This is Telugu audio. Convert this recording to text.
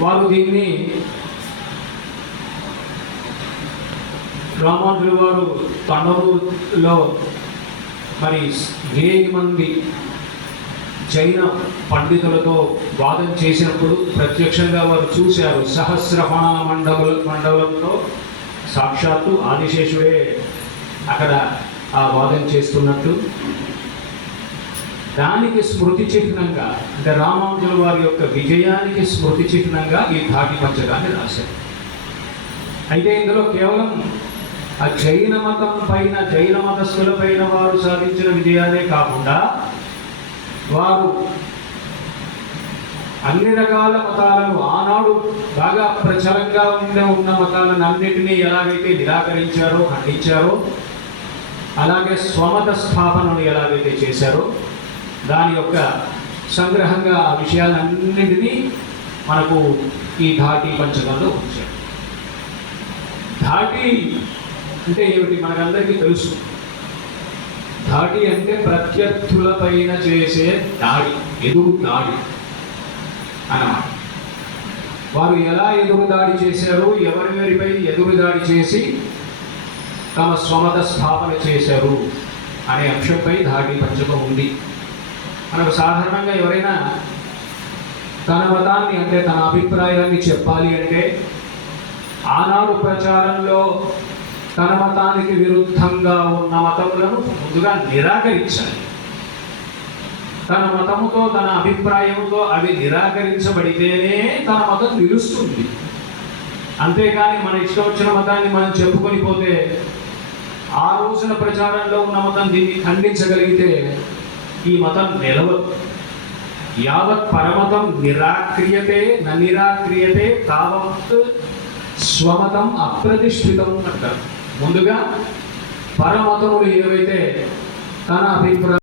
వారు దీన్ని రామానుజుల వారు తన్నూరులో మరి 1000 మంది జైన పండితులతో వాదన చేసినప్పుడు ప్రత్యక్షంగా వారు చూశారు. సహస్రఫణ మండలంతో సాక్షాత్తు ఆదిశేషుడే అక్కడ ఆ వాదన చేస్తున్నట్టు. దానికి స్మృతి చిహ్నంగా, అంటే రామానుజుల వారి యొక్క విజయానికి స్మృతి చిహ్నంగా ఈ ధాటి పంచకాన్ని రాశారు. అయితే ఇందులో కేవలం ఆ జైన మతం పైన, జైన మతస్థుల పైన వారు సాధించిన విజయాలే కాకుండా వారు అన్ని రకాల మతాలను, ఆనాడు బాగా ప్రచారంగా ఉన్న మతాలను అన్నిటినీ ఎలాగైతే నిరాకరించారో, ఖండించారో, అలాగే స్వమత స్థాపనను ఎలాగైతే చేశారో దాని యొక్క సంగ్రహంగా ఆ విషయాలన్నింటినీ మనకు ఈ ధాటి పంచకంలో ఉంచారు. ధాటి అంటే ఏమిటి మనకందరికీ తెలుసు. ధాటి అంటే ప్రత్యర్థుల పైన చేసే దాడి, ఎదురు దాడి అన్నమాట. వారు ఎలా ఎదురు దాడి చేశారు, ఎవరిపై ఎదురు దాడి చేసి తమ స్వమత స్థాపన చేశారు అనే అంశంపై ధాటి పంచకం ఉంది. మనకు సాధారణంగా ఎవరైనా తన మతాన్ని, అంటే తన అభిప్రాయాన్ని చెప్పాలి అంటే ఆనాడు ప్రచారంలో తన మతానికి విరుద్ధంగా ఉన్న మతములను ముందుగా నిరాకరించాలి. తన మతముతో, తన అభిప్రాయముతో అవి నిరాకరించబడితేనే తన మతం నిలుస్తుంది. అంతేగాని మన ఇష్టం వచ్చిన మతాన్ని మనం చెప్పుకొని పోతే, ఆ రోజున ప్రచారంలో ఉన్న మతం దీన్ని ఖండించగలిగితే ఈ మతం నిలవదు. యావత్ పరమతం నిరాక్రియతే నిరాక్రియతే తావత్ స్వమతం అప్రతిష్ఠితం అంటారు. ముందుగా పరమతములు ఏవైతే తన అభిప్రాయం